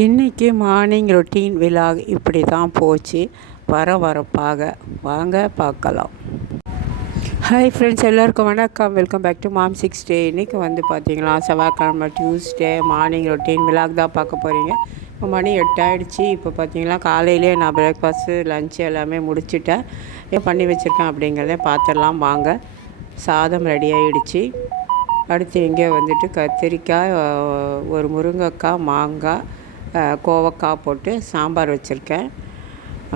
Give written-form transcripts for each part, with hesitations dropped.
இன்றைக்கி morning routine vlog இப்படி தான் போச்சு. பரபரப்பாக வாங்க பார்க்கலாம். ஹாய் ஃப்ரெண்ட்ஸ், எல்லாருக்கும் வணக்கம். வெல்கம் பேக் டு மாம் 6 டே. இன்றைக்கி வந்து பார்த்திங்களா, செவ்வாய்க்கிழமை டியூஸ்டே மார்னிங் ரொட்டீன் விலாக் தான் பார்க்க போகிறீங்க. இப்போ மணி 8 ஆகிடுச்சி. இப்போ பார்த்திங்களா, காலையிலே நான் பிரேக்ஃபாஸ்ட்டு லன்ச் எல்லாமே முடிச்சுட்டேன். பண்ணி வச்சுருக்கேன் அப்படிங்கிறத பார்த்துடலாம் வாங்க. சாதம் ரெடி ஆகிடுச்சு. அடுத்து இங்கே வந்துட்டு கத்திரிக்காய், ஒரு முருங்கைக்காய், மாங்காய், கோவக்காய் போட்டு சாம்பார் வச்சுருக்கேன்.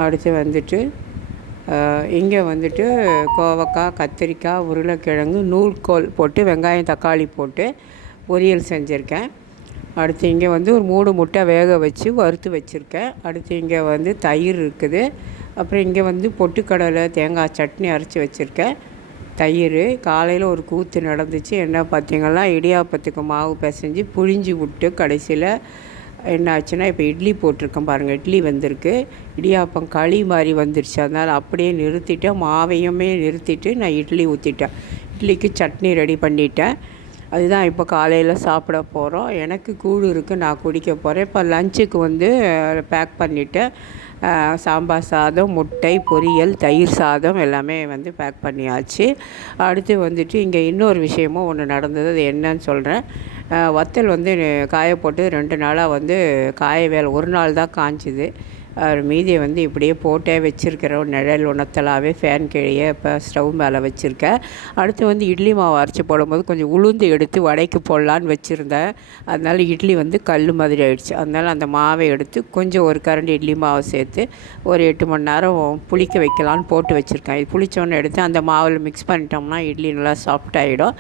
அடுத்து வந்துட்டு இங்கே வந்துட்டு கோவக்காய், கத்திரிக்காய், உருளைக்கிழங்கு, நூல்கோல் போட்டு வெங்காயம் தக்காளி போட்டு பொரியல் செஞ்சுருக்கேன். அடுத்து இங்கே வந்து ஒரு 3 முட்டை வேக வச்சு வறுத்து வச்சுருக்கேன். அடுத்து இங்கே வந்து தயிர் இருக்குது. அப்புறம் இங்கே வந்து பொட்டுக்கடலை தேங்காய் சட்னி அரைச்சி வச்சுருக்கேன். தயிர். காலையில் ஒரு கூத்து நடந்துச்சு. என்ன பார்த்திங்கன்னா, இடியாப்பத்துக்கு மாவு பிசைஞ்சு புழிஞ்சு விட்டு கடைசியில் என்ன ஆச்சுன்னா, இப்போ இட்லி போட்டிருக்கேன் பாருங்கள். இட்லி வந்திருக்கு. இடியாப்பம் களி மாதிரி வந்துருச்சு. அதனால் அப்படியே நிறுத்திட்டேன். மாவையுமே நிறுத்திட்டு நான் இட்லி ஊற்றிட்டேன். இட்லிக்கு சட்னி ரெடி பண்ணிட்டேன். அதுதான் இப்போ காலையில் சாப்பிட போகிறோம். எனக்கு கூழ் இருக்குது, நான் குடிக்க போகிறேன். இப்போ லஞ்சுக்கு வந்து பேக் பண்ணிவிட்டேன். சாம்பார் சாதம், முட்டை பொரியல், தயிர் சாதம் எல்லாமே வந்து பேக் பண்ணியாச்சு. அடுத்து வந்துட்டு இங்கே இன்னொரு விஷயமும் ஒன்று நடந்தது. அது என்னன்னு சொல்கிறேன். வத்தல் வந்து காய போட்டு 2 நாளாக வந்து ஒரு நாள் தான் காஞ்சிது. மீதியை வந்து இப்படியே போட்டே வச்சுருக்கிறோம். நிழல் உணர்த்தலாகவே ஃபேன் கீழே இப்போ ஸ்டவ் மேலே வச்சுருக்கேன். அடுத்து வந்து இட்லி மாவு அரைச்சி போடும்போது கொஞ்சம் உளுந்து எடுத்து வடைக்கு போடலான்னு வச்சுருந்தேன். அதனால் இட்லி வந்து கல் மாதிரி ஆகிடுச்சு. அதனால் அந்த மாவை எடுத்து கொஞ்சம் ஒரு கரண்டி இட்லி மாவை சேர்த்து ஒரு 8 மணி நேரம் புளிக்க வைக்கலான்னு போட்டு வச்சுருக்கேன். இது புளிச்சோன்னு எடுத்து அந்த மாவில் மிக்ஸ் பண்ணிட்டோம்னா இட்லி நல்லா சாஃப்டாகிடும்.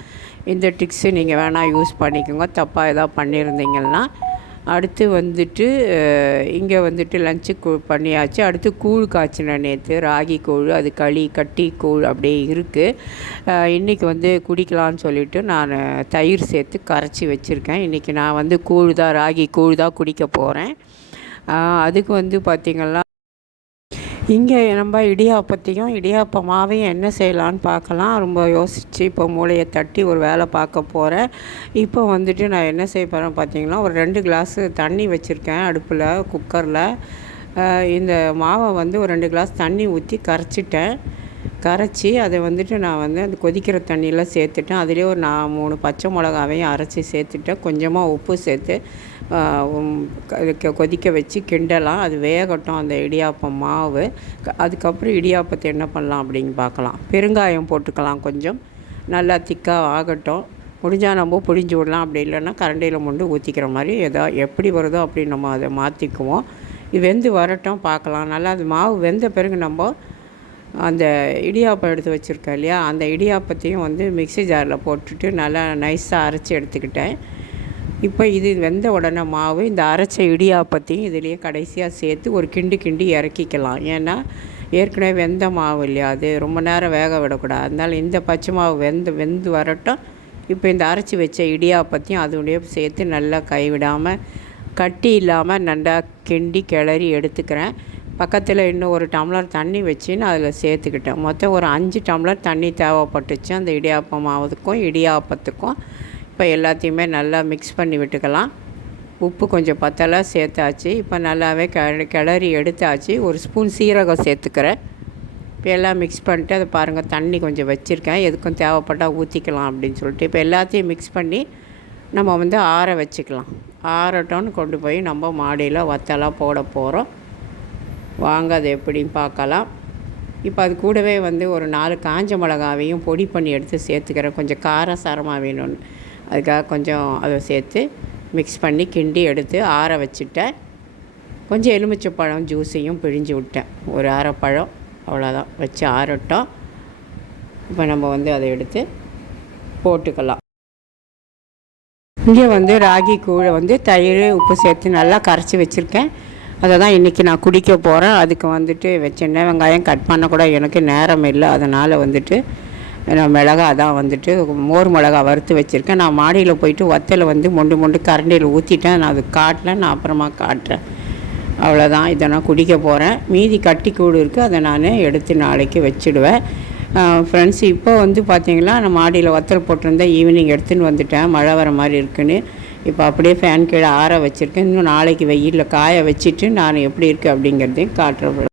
இந்த டிக்ஸு நீங்கள் வேணால் யூஸ் பண்ணிக்கோங்க, தப்பாக எதாவது பண்ணியிருந்தீங்கன்னா. அடுத்து வந்துட்டு இங்கே வந்துட்டு லஞ்சு பண்ணியாச்சு. அடுத்து கூழ் காய்ச்சினேன் நேற்று, ராகி கூழ். அது கட்டி கூழ் அப்படியே இருக்குது. இன்றைக்கி வந்து குடிக்கலான்னு சொல்லிவிட்டு நான் தயிர் சேர்த்து கரைச்சி வச்சுருக்கேன். இன்றைக்கி நான் வந்து ராகி கூழ் தான் குடிக்க போகிறேன். அதுக்கு வந்து பார்த்திங்கன்னா, இங்கே நம்ம இடியாப்ப மாவையும் என்ன செய்யலான்னு பார்க்கலாம். ரொம்ப யோசித்து இப்போ மூளையை தட்டி ஒரு வேலை பார்க்க போகிறேன். இப்போ வந்துட்டு நான் என்ன செய்ய போகிறேன் பார்த்திங்கன்னா, ஒரு 2 கிளாஸு தண்ணி வச்சுருக்கேன் அடுப்பில், குக்கரில். இந்த மாவை வந்து ஒரு 2 கிளாஸ் தண்ணி ஊற்றி கரைச்சி அதை வந்துட்டு நான் வந்து அந்த கொதிக்கிற தண்ணியில் சேர்த்துட்டேன். அதிலே ஒரு 3 பச்சை மிளகாவையும் அரைச்சி சேர்த்துட்டேன். கொஞ்சமாக உப்பு சேர்த்து கொதிக்க வச்சு கிண்டலாம். அது வேகட்டும் அந்த இடியாப்பம் மாவு. அதுக்கப்புறம் இடியாப்பத்தை என்ன பண்ணலாம் அப்படின்னு பார்க்கலாம். பெருங்காயம் போட்டுக்கலாம் கொஞ்சம். நல்லா திக்காக ஆகட்டும். முடிஞ்சால் நம்ம புழிஞ்சு விடலாம். அப்படி இல்லைன்னா கரண்டியில் மொண்டு ஊற்றிக்கிற மாதிரி எப்படி வருதோ அப்படி நம்ம அதை மாற்றிக்குவோம். இது வெந்து வரட்டும், பார்க்கலாம். நல்லா அது மாவு வெந்த பிறகு நம்ம அந்த இடியாப்பம் எடுத்து வச்சுருக்கேன் இல்லையா, அந்த இடியாப்பத்தையும் வந்து மிக்ஸி ஜாரில் போட்டுட்டு நல்லா நைஸாக அரைச்சி எடுத்துக்கிட்டேன். இப்போ இது வெந்த உடனே மாவு இந்த அரைச்ச இடியாப்பத்தையும் இதுலேயே கடைசியாக சேர்த்து ஒரு கிண்டி இறக்கிக்கலாம். ஏன்னா ஏற்கனவே வெந்த மாவு இல்லையா, அது ரொம்ப நேரம் வேக விடக்கூடாது. அதனால் இந்த பச்சை மாவு வெந்து வரட்டும். இப்போ இந்த அரைச்சி வச்ச இடியாப்பத்தையும் அதோடைய சேர்த்து நல்லா கைவிடாமல் கட்டி இல்லாமல் நல்லா கிளறி எடுத்துக்கிறேன். பக்கத்தில் இன்னும் ஒரு டம்ளர் தண்ணி வச்சு நான் அதில் சேர்த்துக்கிட்டேன். மொத்தம் ஒரு 5 டம்ளர் தண்ணி தேவைப்பட்டுச்சு அந்த இடியாப்பம் மாவுக்கும் இடியாப்பத்துக்கும். இப்போ எல்லாத்தையுமே நல்லா மிக்ஸ் பண்ணி விட்டுக்கலாம். உப்பு கொஞ்சம் பத்தலை சேர்த்தாச்சு. இப்போ நல்லாவே கிளறி எடுத்தாச்சு. ஒரு ஸ்பூன் சீரகம் சேர்த்துக்கிறேன். இப்போ எல்லாம் மிக்ஸ் பண்ணிட்டு அதை பாருங்கள், தண்ணி கொஞ்சம் வச்சுருக்கேன், எதுக்கும் தேவைப்பட்டால் ஊற்றிக்கலாம் அப்படின்னு சொல்லிட்டு. இப்போ எல்லாத்தையும் மிக்ஸ் பண்ணி நம்ம வந்து ஆற வச்சுக்கலாம். ஆறட்டோன்னு கொண்டு போய் நம்ம மாடியில் வத்தலாக போட போகிறோம். வாங்க அது எப்படின்னு பார்க்கலாம். இப்போ அது கூடவே வந்து ஒரு 4 காஞ்ச மிளகாவையும் பொடி பண்ணி எடுத்து சேர்த்துக்கிறேன். கொஞ்சம் காரசாரமாக வேணும்னு அதுக்காக கொஞ்சம் அதை சேர்த்து மிக்ஸ் பண்ணி கிண்டி எடுத்து ஆற வச்சுட்டேன். கொஞ்சம் எலுமிச்சைப்பழம் ஜூஸையும் பிழிஞ்சு விட்டேன், ஒரு அரைப்பழம். அவ்வளோதான், வச்சு ஆறட்டும். இப்போ நம்ம வந்து அதை எடுத்து போட்டுக்கலாம். இங்கே வந்து ராகி கூழை வந்து தயிர் உப்பு சேர்த்து நல்லா கரைச்சி வச்சுருக்கேன். அதை தான் இன்றைக்கி நான் குடிக்க போகிறேன். அதுக்கு வந்துட்டு சின்ன வெங்காயம் கட் பண்ண கூட எனக்கு நேரம் இல்லை. அதனால் வந்துட்டு நான் மிளகா தான் வந்துட்டு மோர் மிளகா வறுத்து வச்சுருக்கேன். நான் மாடியில் போயிட்டு வத்தலை வந்து மொண்டு கரண்டியில் ஊற்றிட்டேன். நான் அது காட்டல, நான் அப்புறமா காட்டுறேன். அவ்வளோதான், இதை நான் குடிக்க போகிறேன். மீதி கட்டி கூடு இருக்குது, அதை நான் எடுத்து நாளைக்கு வச்சுடுவேன். ஃப்ரெண்ட்ஸ், இப்போ வந்து பார்த்திங்கன்னா நான் மாடியில் வத்தல் போட்டிருந்தேன். ஈவினிங் எடுத்துன்னு வந்துட்டேன், மழை வர மாதிரி இருக்குன்னு. இப்போ அப்படியே ஃபேன் கீழே ஆற வச்சுருக்கேன். இன்னும் நாளைக்கு வெயிலில் காய வச்சுட்டு நான் எப்படி இருக்குது அப்படிங்கிறதையும் காட்டுறேன்.